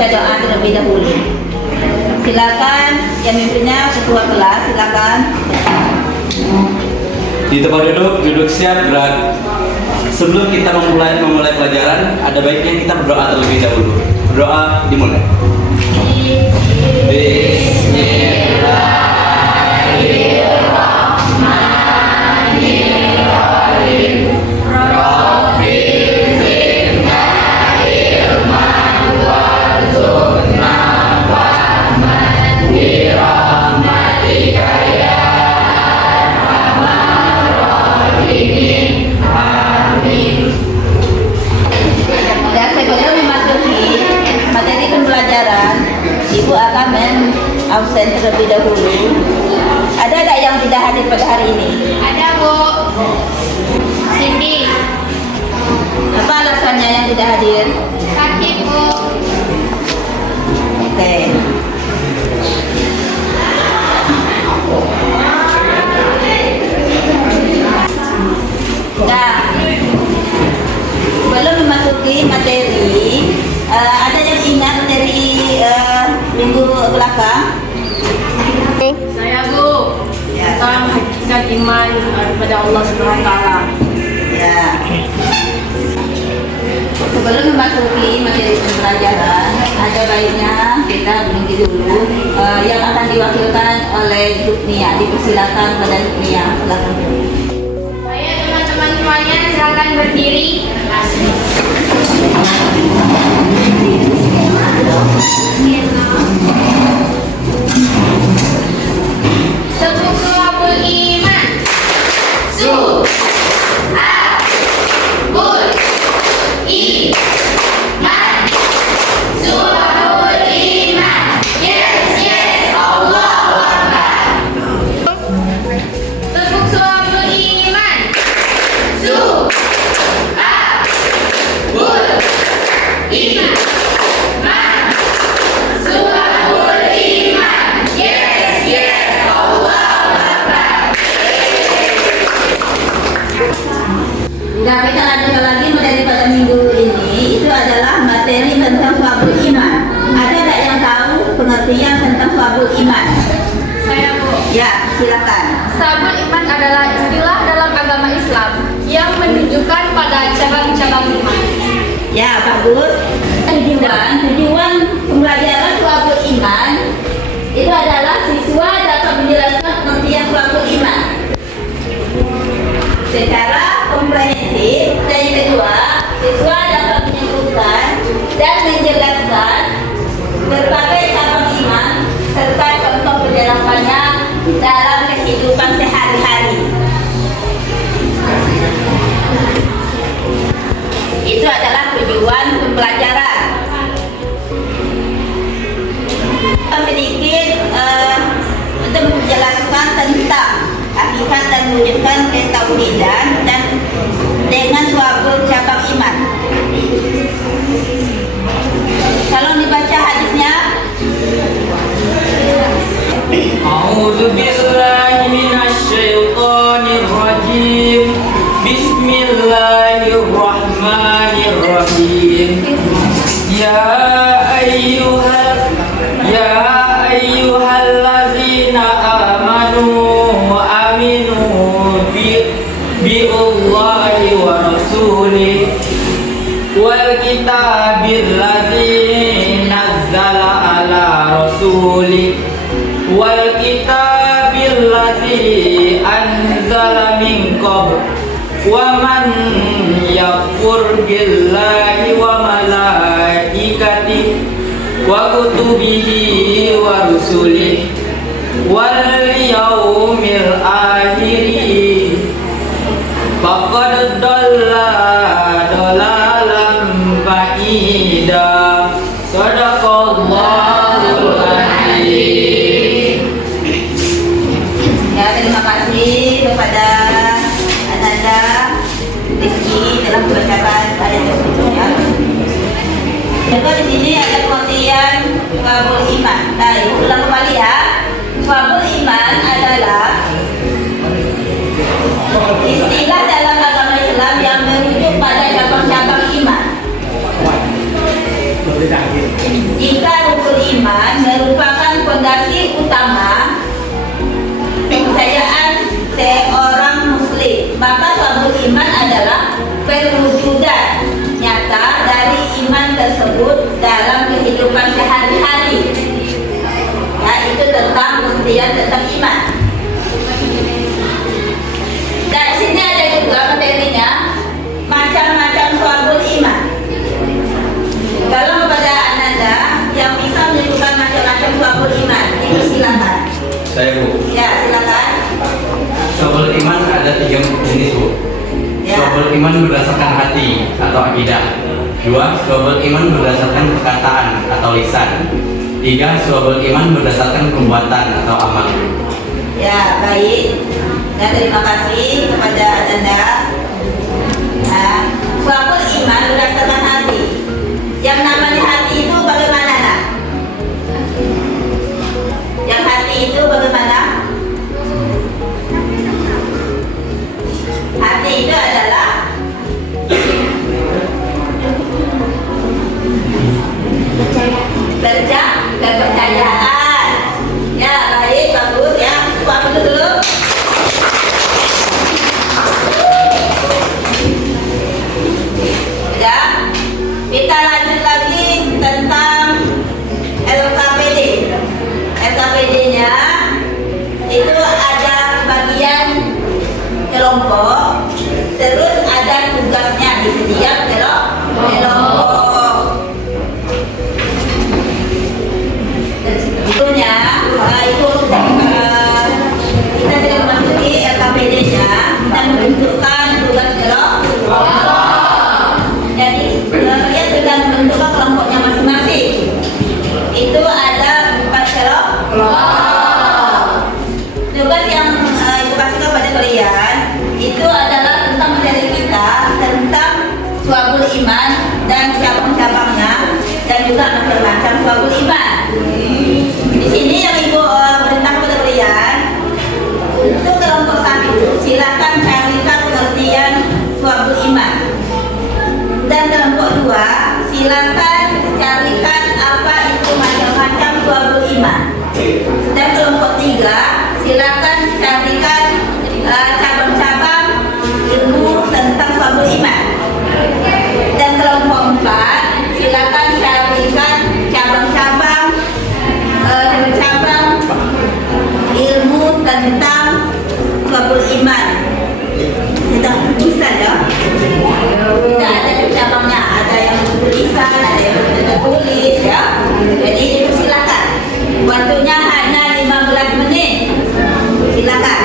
baca doa terlebih dahulu. Silakan yang mimpinnya ketua kelas, silakan. Di tempat duduk siap gerak. Sebelum kita memulai pelajaran, ada baiknya kita berdoa terlebih dahulu. Berdoa dimulai. Bismillahirrahmanirrahim. Rabbi zidna ilman warzuqna fahman bi rahmatika ya arhamar rahimin. Amin. Dan sebelum memasuki materi pembelajaran, Ibu akan absen terlebih dahulu. Ada tak yang tidak hadir pada hari ini? Ada, Bu. Cindy. Apa alasannya yang tidak hadir? Sakit, Bu. Oke. Nah, sebelum memasuki materi, ada yang ingat dari minggu belakang? Saya, Bu. Ya. Tentang hakikat iman kepada Allah Subhanahu wa taala. Ya. Sebelum memasuki materi pembelajaran, ada baiknya kita menunggu dulu yang akan diwakilkan oleh Duknia. Dipersilakan pada Duknia. Silakan. Saya teman-teman semuanya silakan berdiri. Tepuk suapul iman. Su. A. Bul. I. Man. Suapul iman. Yes, yes. Allahu Akbar. Tepuk suapul iman. Su. A. Bul. I. Man. Suapul iman. Yes, yes. Allahu Akbar. Kita lanjutkan lagi materi pada minggu ini. Itu adalah materi tentang suabul iman. Ada tak yang tahu pengertian tentang suabul iman? Saya, Bu. Ya, silakan. Sabul iman adalah istilah dalam agama Islam yang menunjukkan pada cabang-cabang iman. Ya, bagus. Tujuan pembelajaran suabul iman itu adalah siswa dapat menjelaskan pengertian suabul iman secara komprehensif, dan yang kedua, siswa dapat menyebutkan dan menjelaskan berbagai cabang iman serta contoh penjelasannya dalam kehidupan sehari-hari. Itu adalah tujuan pembelajaran. Sedikit untuk menjelaskan tentang hakikat dan mewujudkan ketauhidan dan dengan suabul cabang iman. Kalau dibaca hadisnya. A'udzu billahi minasy syaithanir rajim. Bismillahirrahmanirrahim. Ya ayyuhallazina aminu billahi wa rasulih wal kitabil ladzi nazzala ala rasulih wal kitabil ladzi anzala min qabl wa man yakfur billahi wa malaikatihi wa kutubihi wa rusulihi wal yaumil akhir faqad dalla dalalan ba'ida. Shadaqallahul azim. Ya, terima kasih kepada Ananda Rizky telah membacakan ayat tersebut. Ya. Juga di sini ada pengertian suabul iman. Nah, Ibu ulang kembali ya. Suabul iman adalah istilah dalam agama Islam yang merujuk pada cabang-cabang iman. Jika tersebut dalam kehidupan sehari-hari. Ya, itu tentang pengertian tentang iman. Dan di sini ada juga materinya macam-macam syu'abul iman. Kalau kepada Ananda yang bisa menentukan macam-macam syu'abul iman, itu silakan. Saya Bu. Ya, silakan. Syu'abul iman ada 3 jenis Bu. Ya. Syu'abul iman berdasarkan hati atau akidah. 2. Syu'abul iman berdasarkan perkataan atau lisan. 3. Syu'abul iman berdasarkan perbuatan atau amal. Ya, baik. Dan terima kasih kepada Anda. Nah, syu'abul iman berdasarkan hati. Yang namanya hati itu bagaimana, nak? Yang hati itu bagaimana? Hati itu adalah kepercayaan. Ya, baik, bagus ya. Buat dulu. Ya, kita lanjut lagi tentang LKPD. LKPD-nya itu ada bagian kelompok, terus ada tugasnya di setiap kelompok. Tentunya itu kita tidak memasuki LKPD-nya, kita menentukan tugas kelompok. Jadi dia sudah membentukkan kelompoknya masing-masing. Itu ada 4 kelompok. Tugas yang ibu kasih kepada kalian itu adalah tentang materi kita, tentang syu'abul iman dan cabang-cabangnya, dan juga macam-macam syu'abul iman. Di sini yang ibu perintah kepada kalian, untuk kelompok 1 silakan carikan pengertian syu'abul iman. Dan kelompok 2 silakan carikan apa itu macam-macam syu'abul iman. Dan kelompok 3 silakan carikan cabang-cabang ilmu tentang syu'abul iman. Dan kelompok 4 silakan carikan cabang-cabang ilmu tentang syu'abul iman. Tentang tulisan ya. Tidak ada cabangnya, ada yang tulisan, ada yang tertulis ya. Jadi itu silakan. Waktunya hanya 15 menit. Silakan.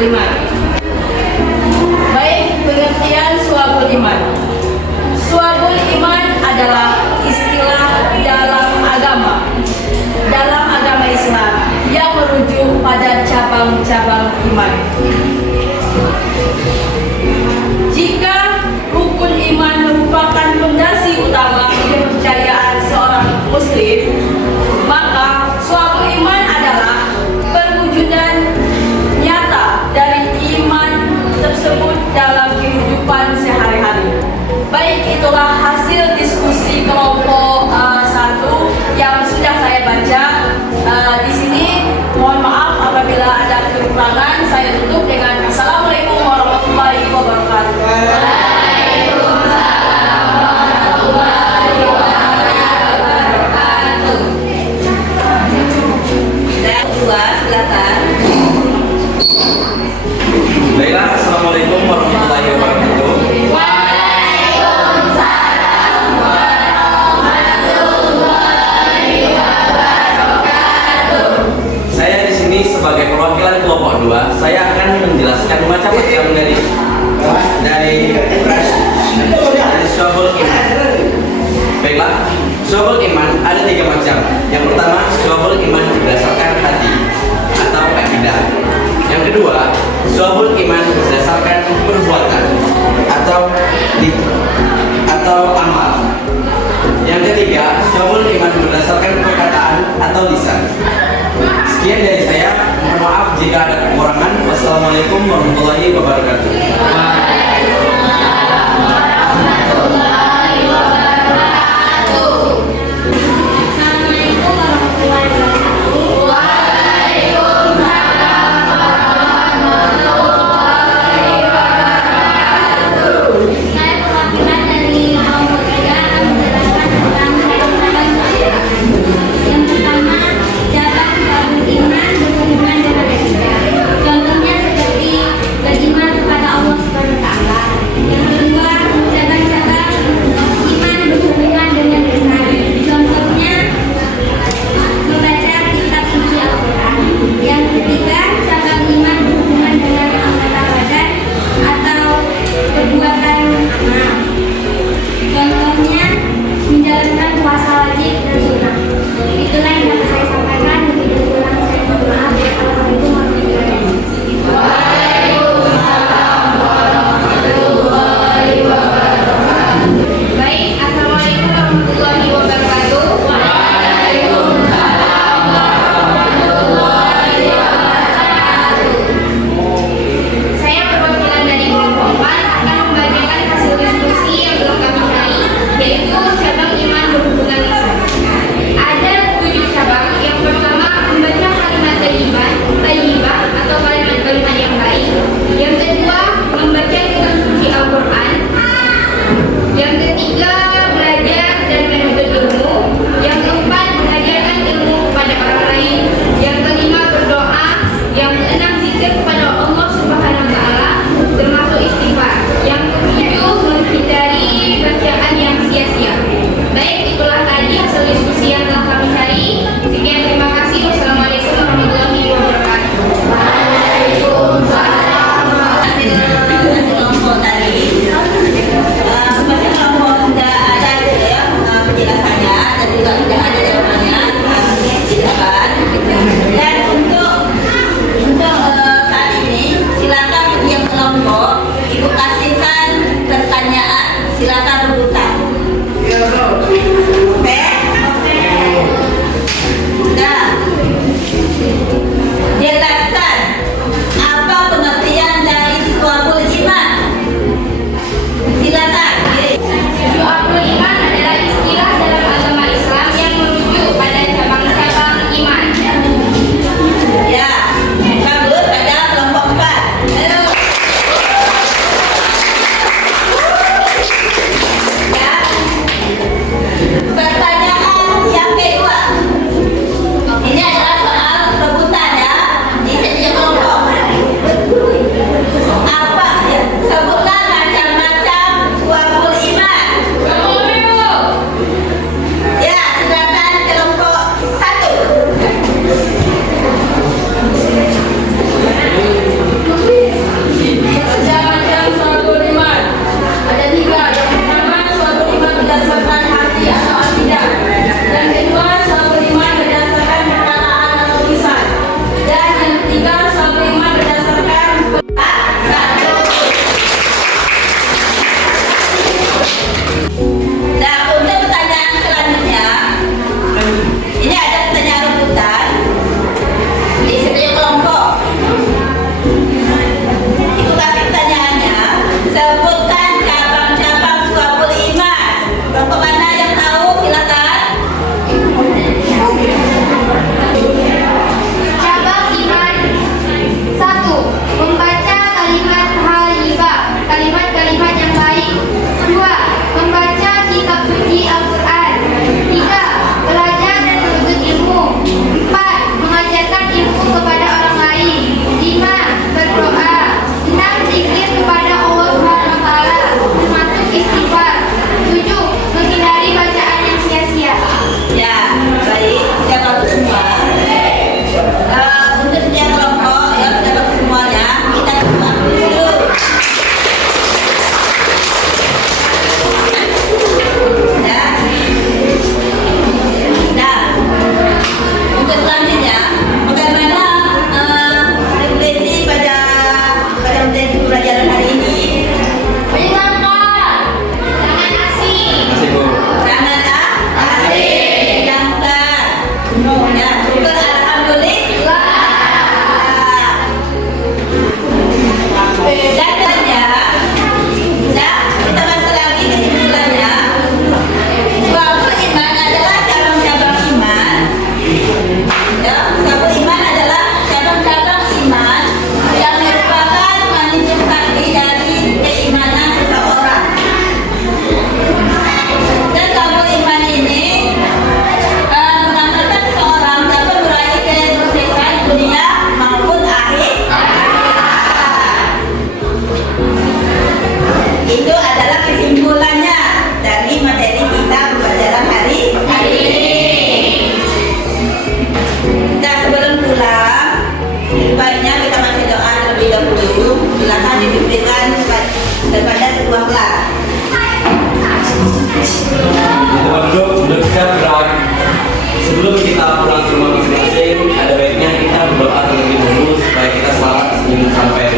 beriman. Baik, pengertian suabul iman. Suabul iman adalah istilah dalam agama Islam yang merujuk pada cabang-cabang iman. Jika rukun iman merupakan fondasi utama kepercayaan seorang muslim, maka suabul iman adalah perwujudan nyata dari iman tersebut dalam kehidupan sehari-hari. Baik, itulah hasil diskusi kelompok 1 yang sudah saya baca. Di sini mohon maaf apabila ada kekurangan. Saya tutup dengan Assalamualaikum warahmatullahi wabarakatuh. Dan kedua, silakan. Baiklah, assalamualaikum warahmatullahi wabarakatuh. Saya di sini sebagai perwakilan kelompok 2, saya akan menjelaskan macam-macam dari suabul iman. Baiklah, suabul iman ada 3 macam. Yang pertama, suabul iman berdasarkan hati atau akidah. Yang kedua, suabul iman berdasarkan perbuatan atau amal. Yang ketiga, suabul iman berdasarkan perkataan atau lisan. Sekian dari saya. Mohon maaf jika ada kekurangan. Wassalamualaikum warahmatullahi wabarakatuh. Saya perwakilan dari kaum pekerja akan menjelaskan tentang cabang-cabang iman. Yang pertama, cabang-cabang iman berhubungan dengan akidah. Contohnya seperti beriman kepada Allah Subhanahu wa Ta'ala. kelas. Teman duduk siap gerak. Sebelum kita pulang ke rumah masing-masing, ada baiknya kita berdoa terlebih dahulu supaya kita selamat sampai